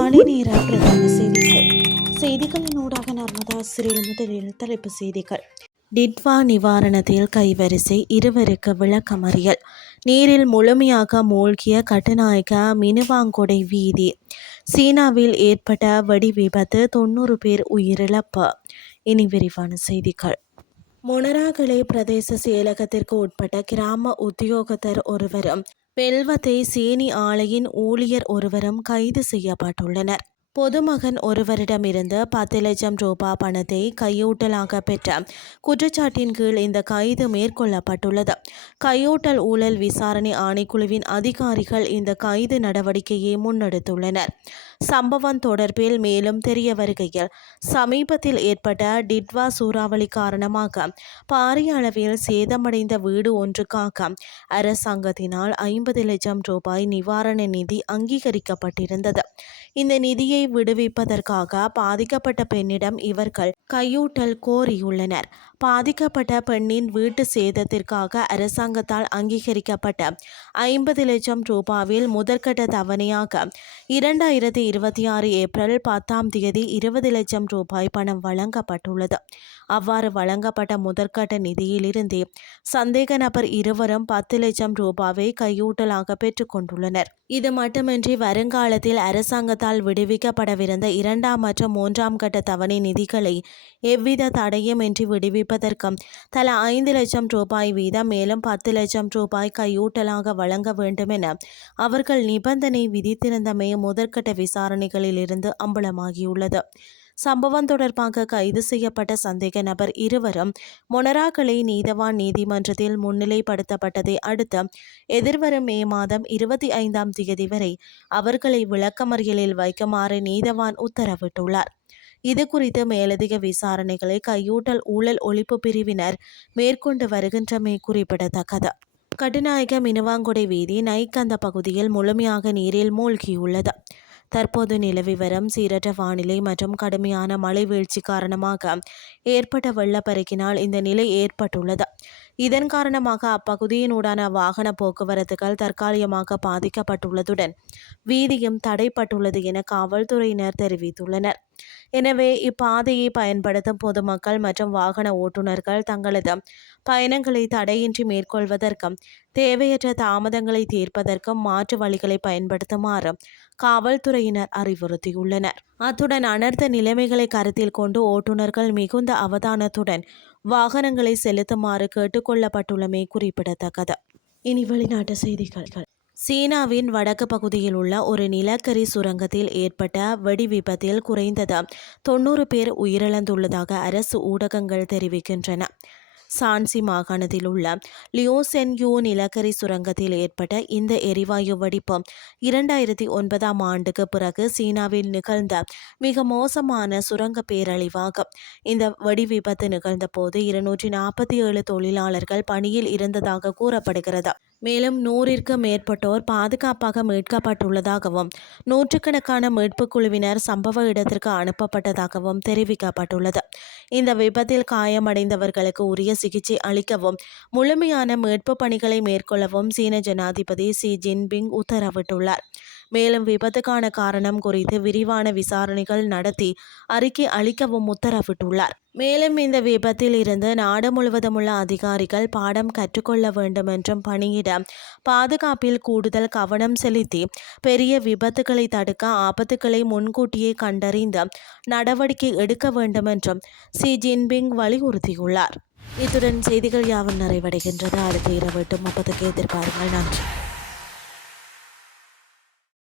காலை நேர பிரதான செய்திகளின் ஊடாக நர்மதா சிறில் முதலில் தலைப்பு செய்திகள். டிட்வா நிவாரணத்தில் கைவரிசை, இருவருக்கு விளக்கமறியல். நீரில் முழுமையாக மூழ்கிய கட்டுநாயக்க மினுவாங்கொடை வீதி. சீனாவில் ஏற்பட்ட வெடி விபத்து, 90 பேர் உயிரிழப்பு. இனி விரிவான செய்திகள். மொனராகலை பிரதேச செயலகத்திற்கு உட்பட்ட கிராம உத்தியோகத்தர் ஒருவரும் வெல்வத்தை சீனி ஆலையின் ஊழியர் ஒருவரும் கைது செய்யப்பட்டுள்ளனர். பொதுமகன் ஒருவரிடமிருந்து 10 லட்சம் ரூபாய் பணத்தை கையூட்டலாக பெற்ற குற்றச்சாட்டின் கீழ் இந்த கைது மேற்கொள்ளப்பட்டுள்ளது. கையூட்டல் ஊழல் விசாரணை ஆணைக்குழுவின் அதிகாரிகள் இந்த கைது நடவடிக்கையை முன்னெடுத்துள்ளனர். சம்பவம் தொடர்பில் மேலும் தெரிய வருகையில், சமீபத்தில் ஏற்பட்ட டிட்வா சூறாவளி காரணமாக பாரிய அளவில் சேதமடைந்த வீடு ஒன்றுக்காக அரசாங்கத்தினால் 50 லட்சம் ரூபாய் நிவாரண நிதி அங்கீகரிக்கப்பட்டிருந்தது. இந்த நிதியை விடுவிப்பதற்காக பாதிக்கப்பட்ட பெண்ணிடம் இவர்கள் கையூட்டல் கோரியுள்ளனர். பாதிக்கப்பட்ட பெண்ணின் வீட்டு சேதத்திற்காக அரசாங்கத்தால் அங்கீகரிக்கப்பட்ட 50 லட்சம் ரூபாவில் முதற்கட்ட தவணையாக 2026 ஏப்ரல் 10ஆம் தேதி 20 லட்சம் ரூபாய் பணம் வழங்கப்பட்டுள்ளது. அவ்வாறு வழங்கப்பட்ட முதற்கட்ட நிதியிலிருந்தே சந்தேக நபர் இருவரும் 10 லட்சம் ரூபாவை கையூட்டலாக பெற்றுக்கொண்டுள்ளனர். இது மட்டுமின்றி வருங்காலத்தில் அரசாங்கத்தால் விடுவிக்கப்படவிருந்த 2ஆம் மற்றும் 3ஆம் கட்ட தவணை நிதிகளை எவ்வித தடையுமின்றி விடுவிப்பதற்கும் தலா 5 லட்சம் ரூபாய் வீதம் மேலும் 10 லட்சம் ரூபாய் கையூட்டலாக வழங்க வேண்டும் என அவர்கள் நிபந்தனை விதித்திருந்தமை முதற்கட்ட விசாரணைகளில் இருந்து அம்பலமாகியுள்ளது. சம்பவம் தொடர்பாக கைது செய்யப்பட்ட சந்தேக நபர் இருவரும் மொனராகலை நீதவான் நீதிமன்றத்தில் முன்னிலைப்படுத்தப்பட்டதை அடுத்து எதிர்வரும் மே மாதம் 25ஆம் தேதி வரை அவர்களை விளக்கமறியலில் வைக்குமாறு நீதவான் உத்தரவிட்டுள்ளார். இது குறித்து மேலதிக விசாரணைகளை கையூட்டல் ஊழல் ஒழிப்பு பிரிவினர் மேற்கொண்டு வருகின்றமை குறிப்பிடத்தக்கது. கட்டுநாயக்க மினுவாங்கொடை வீதி நைக்கந்த பகுதியில் முழுமையாக நீரில் மூழ்கியுள்ளது. தற்போது நிலவி வரும் சீரற்ற வானிலை மற்றும் கடுமையான மழை வீழ்ச்சி காரணமாக ஏற்பட்ட வெள்ளப்பெருக்கினால் இந்த நிலை ஏற்பட்டுள்ளது. இதன் காரணமாக அப்பகுதியினூடான வாகன போக்குவரத்துகள் தற்காலிகமாக பாதிக்கப்பட்டுள்ளதுடன் வீதியும் தடைப்பட்டுள்ளது என காவல்துறையினர் தெரிவித்துள்ளனர். எனவே இப்பாதையை பயன்படுத்தும் பொதுமக்கள் மற்றும் வாகன ஓட்டுநர்கள் தங்களது பயணங்களை தடையின்றி மேற்கொள்வதற்கும் தேவையற்ற தாமதங்களை தீர்ப்பதற்கும் மாற்று வழிகளை பயன்படுத்துமாறு காவல்துறையினர் அறிவுறுத்தியுள்ளனர். அத்துடன் அனர்த்த நிலைமைகளை கருத்தில் கொண்டு ஓட்டுநர்கள் மிகுந்த அவதானத்துடன் வாகனங்களை செலுத்துமாறு கேட்டுக்கொள்ளப்பட்டுள்ளமை குறிப்பிடத்தக்கது. இனி வெளிநாட்டு செய்திகள். சீனாவின் வடக்கு பகுதியில் உள்ள ஒரு நிலக்கரி சுரங்கத்தில் ஏற்பட்ட வெடி விபத்தில் குறைந்தது 90 பேர் உயிரிழந்துள்ளதாக அரசு ஊடகங்கள் தெரிவிக்கின்றன. சான்சி மாகாணத்தில் உள்ள லியோசென்யூ நிலக்கரி சுரங்கத்தில் ஏற்பட்ட இந்த எரிவாயு வெடிப்பு 2009ஆம் ஆண்டுக்கு பிறகு சீனாவில் நிகழ்ந்த மிக மோசமான சுரங்க பேரழிவாகும். இந்த வெடி விபத்து நிகழ்ந்த போது 247 தொழிலாளர்கள் பணியில் இருந்ததாக கூறப்படுகிறது. மேலும் 100க்கும் மேற்பட்டோர் பாதுகாப்பாக மீட்கப்பட்டுள்ளதாகவும் நூற்றுக்கணக்கான மீட்பு குழுவினர் சம்பவ இடத்திற்கு அனுப்பப்பட்டதாகவும் தெரிவிக்கப்பட்டுள்ளது. இந்த விபத்தில் காயமடைந்தவர்களுக்கு உரிய சிகிச்சை அளிக்கவும் முழுமையான மீட்பு பணிகளை மேற்கொள்ளவும் சீன ஜனாதிபதி ஷி ஜின்பிங் உத்தரவிட்டுள்ளார். மேலும் விபத்துக்கான காரணம் குறித்து விரிவான விசாரணைகள் நடத்தி அறிக்கை அளிக்கவும் உத்தரவிட்டுள்ளார். மேலும் இந்த விபத்தில் இருந்து நாடு முழுவதும் உள்ள அதிகாரிகள் பாடம் கற்றுக்கொள்ள வேண்டும் என்றும் பணியிட பாதுகாப்பில் கூடுதல் கவனம் செலுத்தி பெரிய விபத்துகளை தடுக்க ஆபத்துக்களை முன்கூட்டியே கண்டறிந்து நடவடிக்கை எடுக்க வேண்டும் என்றும் ஷி ஜின்பிங் வலியுறுத்தியுள்ளார். இத்துடன் செய்திகள் யாவும் நிறைவடைகின்றது. அடுத்த இரவு 8:30 எதிர்பாருங்கள். நன்றி.